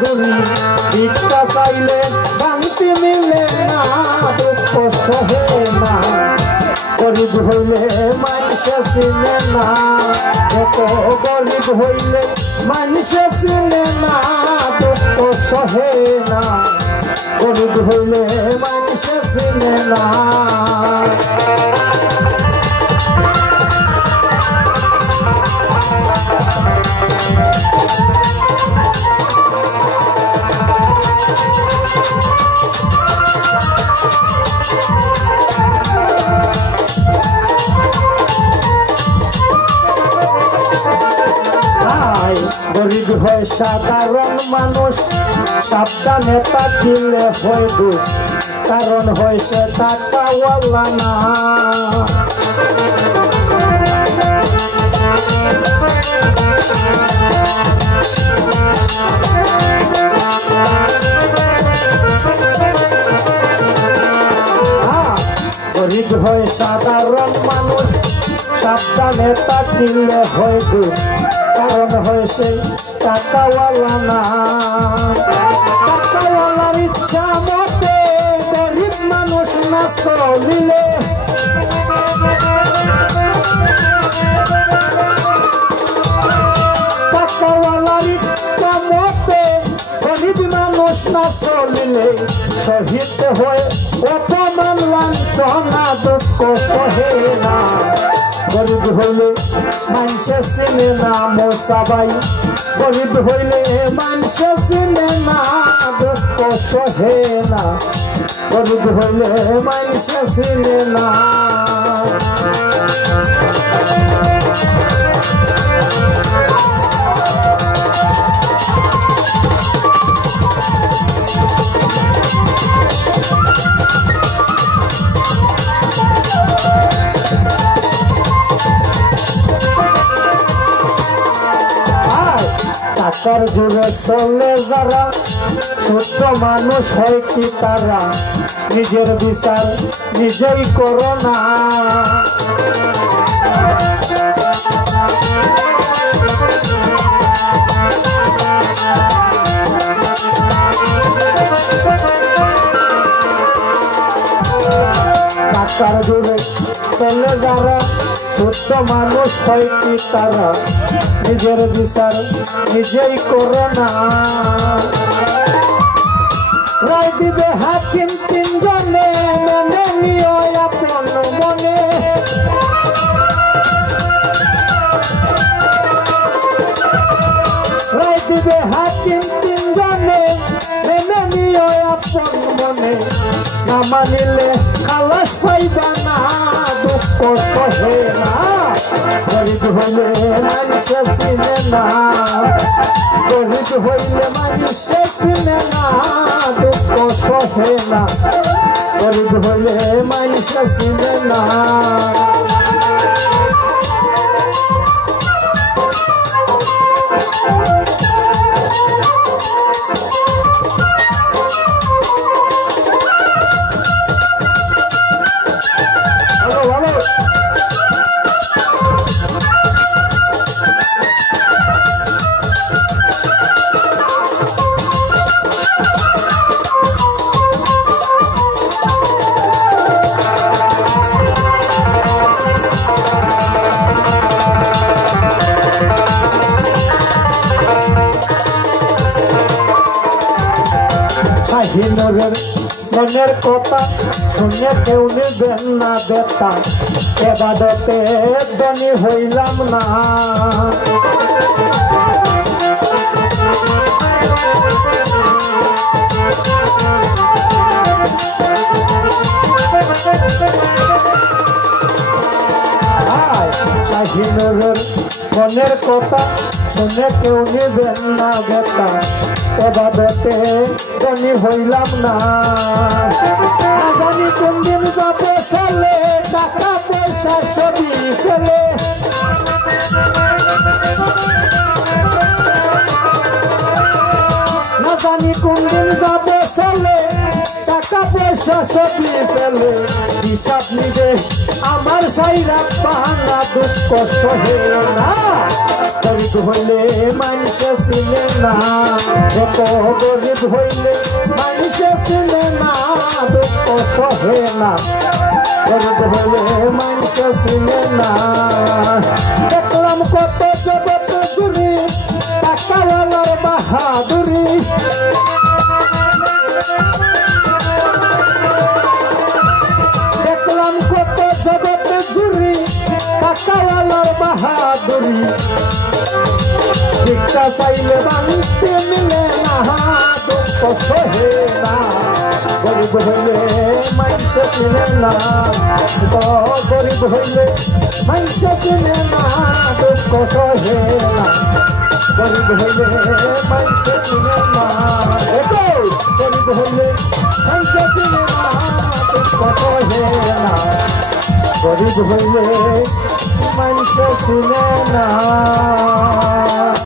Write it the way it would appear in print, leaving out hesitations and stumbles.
দূরি ভিক্ষা চাইলে ভাঙতি মিলে না দুঃখ সহে না গরিব হইলে মানুষে চিনে না এত গরিব হইলে মানুষে চিনে না দুঃখ সহে না গরিব হইলে মানুষে চিনে না গরিব হয় সাধারণ মানুষ সাবধানে থাকিলে হয় দোষ কারণ হয়েছে টাকাওয়ালা না গরিব হয় সাধারণ মানুষ সাবধানে থাকিলে হয় দোষ কারণ হয়েছে টাকাওয়ালা না টাকাওয়ালার ইচ্ছা মতে গরিব মানুষ না চলিলে টাকাওয়ালার ইচ্ছা মতে গরিব মানুষ না চলিলে শহীদ হয়ে অপমান লাঞ্ছনা দুঃখ সহে না গরিব হইলে মানুষে চিনে না মোসাবাই গরিব হইলে মানুষে চিনে না দুঃখ সহে না গরিব হইলে মানুষে চিনে না টাকার জোরে চলে যারা শুদ্ধ মানুষ হয় কি তারা নিজের বিচার নিজেই করো না টাকার জোরে চলে যারা শুদ্ধ মানুষ হয় কি তারা নিজের বিচার নিজেই করো না রায় দিবে হাকিম তিনজনে মেনে নিও আপন মনে রায় দিবে হাকিম তিনজনে মেনে নিও আপন মনে না মানিলে খালাস পাইবা না দুঃখ সহে না গরিব হইলে মানুষে চিনে না গরিব হইলে মানুষে চিনে না দুঃখ সহে না গরিব হইলে মানুষে চিনে না শাহিনুরের মনের কথা শুনে কেউ নিবেন না বেতা এবাদতে ধনী হইলাম না শাহিনুরের মনের কথা শুনে কেউ নিবেন না বেতা এবাদতে ধনী হইলাম না জানি কোন দিন যাবে চলে টাকা পয়সা ছবি ফেলে না জানি কোন দিন যাবে চলে টাকা পয়সা পয়সা ছবি পেলে হিসাব নিবে আমার সাইরা বাহানা দুঃখ সহে না গরিব হইলে মানুষে চিনে না এত গরিব হইলে মানুষে চিনে না দুঃখ সহে না গরিব হইলে মানুষে চিনে না দেখলাম কত জগৎ জুড়ি টাকাওয়ালার বাহাদুরি দেখলাম কত জগৎ জুড়ি টাকাওয়ালার বাহাদুরি ভিক্ষা চাইলে বাংতে মিলে না দুঃখ সহে না গরিব হইলে মানুষে চিনে না গরিব হইলে মানুষে চিনে না দুঃখ সহে না গরিব হইলে মানুষে চিনে না গরিব হইলে মানুষে চিনে না দুঃখ সহে না গরিব হইলে মানুষে চিনে না।